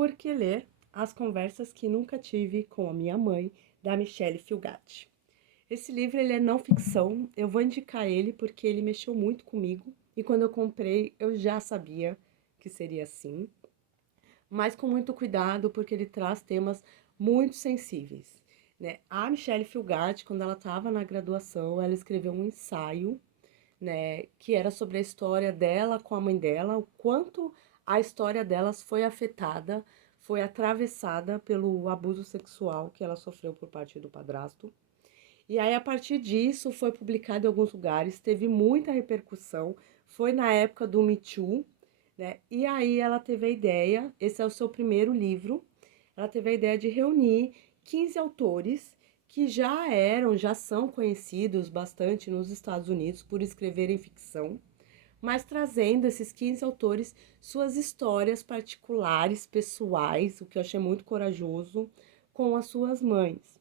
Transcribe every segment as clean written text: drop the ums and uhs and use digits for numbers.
Por que ler As Conversas que Nunca Tive com a Minha Mãe, da Michele Filgatti. Esse livro ele é não ficção, eu vou indicar ele porque ele mexeu muito comigo e quando eu comprei eu já sabia que seria assim, mas com muito cuidado porque ele traz temas muito sensíveis, né? A Michele Filgatti, quando ela estava na graduação, ela escreveu um ensaio, né, que era sobre a história dela com a mãe dela, o quanto a história delas foi afetada, foi atravessada pelo abuso sexual que ela sofreu por parte do padrasto. E aí, a partir disso, foi publicado em alguns lugares, teve muita repercussão, foi na época do Me Too, né? E aí ela teve a ideia, esse é o seu primeiro livro, ela teve a ideia de reunir 15 autores que já são conhecidos bastante nos Estados Unidos por escreverem ficção, mas trazendo esses 15 autores suas histórias particulares, pessoais, o que eu achei muito corajoso, com as suas mães.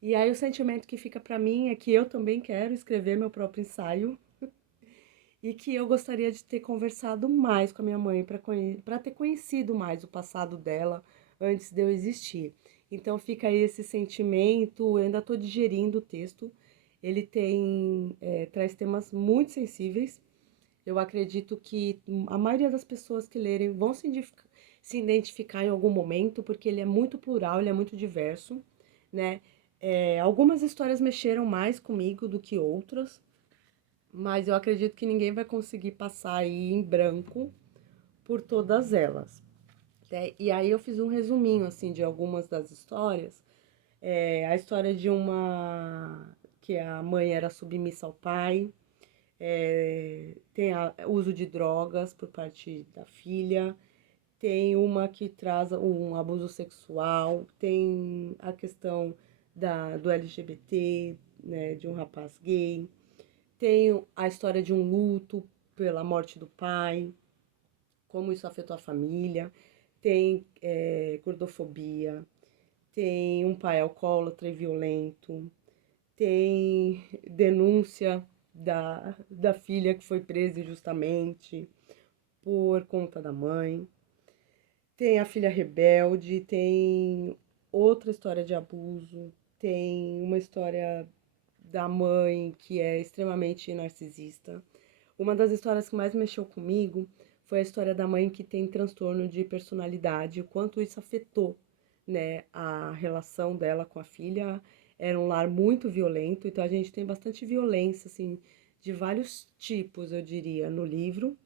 E aí o sentimento que fica para mim é que eu também quero escrever meu próprio ensaio e que eu gostaria de ter conversado mais com a minha mãe para ter conhecido mais o passado dela antes de eu existir. Então fica aí esse sentimento, eu ainda estou digerindo o texto. Ele traz temas muito sensíveis. Eu acredito que a maioria das pessoas que lerem vão se identificar em algum momento, porque ele é muito plural, ele é muito diverso, né? Algumas histórias mexeram mais comigo do que outras, mas eu acredito que ninguém vai conseguir passar aí em branco por todas elas, né? E aí eu fiz um resuminho, assim, de algumas das histórias. A história de uma que a mãe era submissa ao pai, tem o uso de drogas por parte da filha, tem uma que traz um abuso sexual, tem a questão do LGBT, né, de um rapaz gay, tem a história de um luto pela morte do pai, como isso afetou a família, tem gordofobia, tem um pai alcoólatra e violento, tem denúncia da filha que foi presa injustamente por conta da mãe. Tem a filha rebelde, tem outra história de abuso, tem uma história da mãe que é extremamente narcisista. Uma das histórias que mais mexeu comigo foi a história da mãe que tem transtorno de personalidade, o quanto isso afetou, né, a relação dela com a filha. Era um lar muito violento, então a gente tem bastante violência, assim, de vários tipos, eu diria, no livro.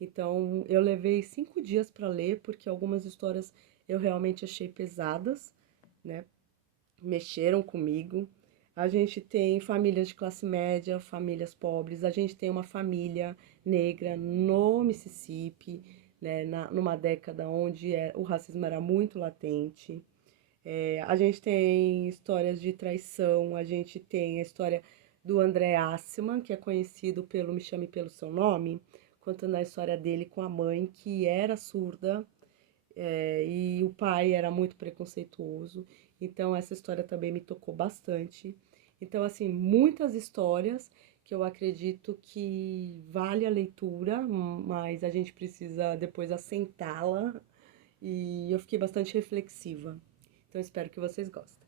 Então eu levei 5 dias para ler, porque algumas histórias eu realmente achei pesadas, né? Mexeram comigo. A gente tem famílias de classe média, famílias pobres, a gente tem uma família negra no Mississippi, né, numa década onde o racismo era muito latente. A gente tem histórias de traição, a gente tem a história do André Assman, que é conhecido pelo Me Chame Pelo Seu Nome, contando a história dele com a mãe, que era surda, e o pai era muito preconceituoso. Então essa história também me tocou bastante. Então, assim, muitas histórias que eu acredito que vale a leitura, mas a gente precisa depois assentá-la e eu fiquei bastante reflexiva. Então espero que vocês gostem.